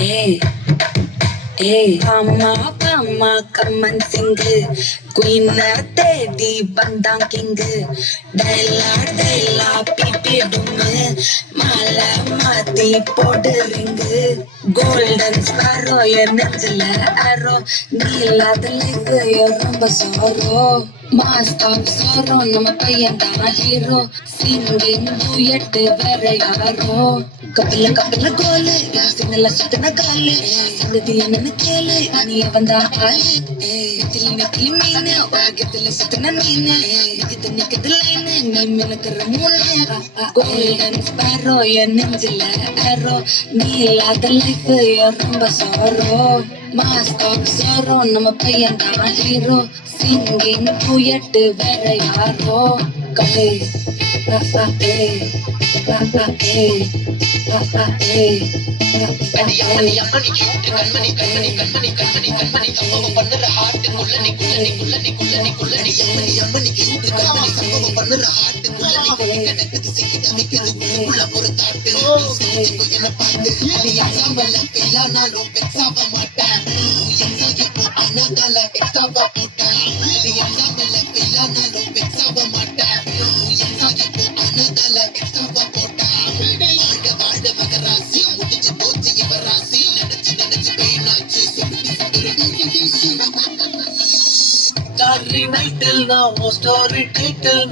Hey, hey, Pama, come and sing. Queen தேடி வந்தான் king டைலா BP டும்மு மாலை மாத்தி போடு ரிங்கு கோல்டன் ஸ்பாரோ என் நெஞ்சில அரோ நீ இல்லாத லைஃப் ரொம்ப சாரோ மாஸ்க் ஆஃப் சாரோ நம்ம பையன் தான் ஹீரோ சிங்கிங் டூயட் வேற யாரோ கப்பல கோலு சின்னல சுத்தின காலு சந்ததி என்னன்னு கேளு நீ வந்தா ஆளு நெத்திலி மீனு உலகத்துல சுத்தின மீனு நிக்குது லைனு நீ மினுக்குற மூணு கோல்டன் ஸ்பாரோ என் நெஞ்சில அரோ நீ இல்லாத லைஃப் ரொம்ப சாரோ மாஸ்க் ஆஃப் சாரோ நம்ம பையன் தான் ஹீரோ சிங்கிங் டூயட் வேற யாரோ கப்பே ஸ்டோரி டைட்டில்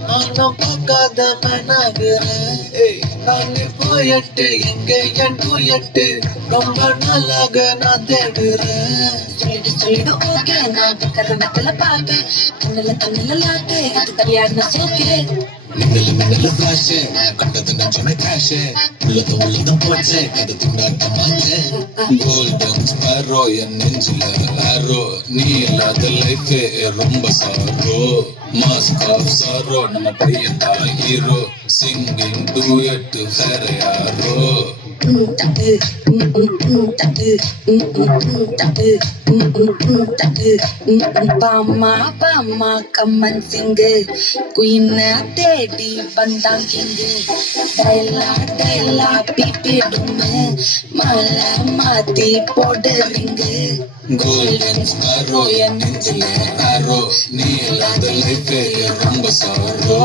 நானும் பார்க்காத மனாகிறேன் நான் போயட்டு எங்க என் டூயட்டு ரொம்ப நாளாக நான் தேடுறேன் சொல்லிடு ஓகே நான் கரணத்துல பாட்டு கண்ணுல லாட்டு இது கல்யாண சோக்கே மின்னல ஃபிளாஷ் கண்டது நஞ்சன கேஷ் உள்ளதும் போச்சு அது துண்டாட்ட மாச்சு கோல்டன் ஸ்பாரோ என் நெஞ்சில ஆரோ நீ இல்லாத லைஃப் ரொம்ப சாரோ மாஸ்க் ஆஃப் சாரோ நம்ம பையன் தான் ஹீரோ சிங்கிங் டூயட் வேற யாரோ பாமா கம்மன் சிங்கு குயின தேடி வந்தான் கிங்கு டைலா பிபி டும்மு மாலை மாத்தி போடு ரிங்கு கோல்டன் ஸ்பாரோ என் நெஞ்சில ஆரோ நீ இல்லாத லைஃப் ரொம்ப சாரோ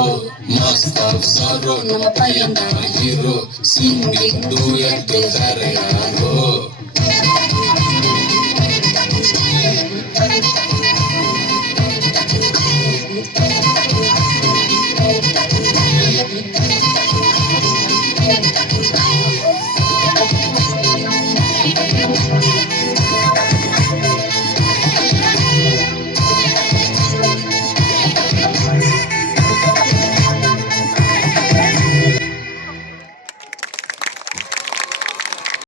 மாஸ்க் ஆஃப் சாரோ நம்ம பையன் தான் ஹீரோ சிங்கிங் டூயட் வேற யாரோ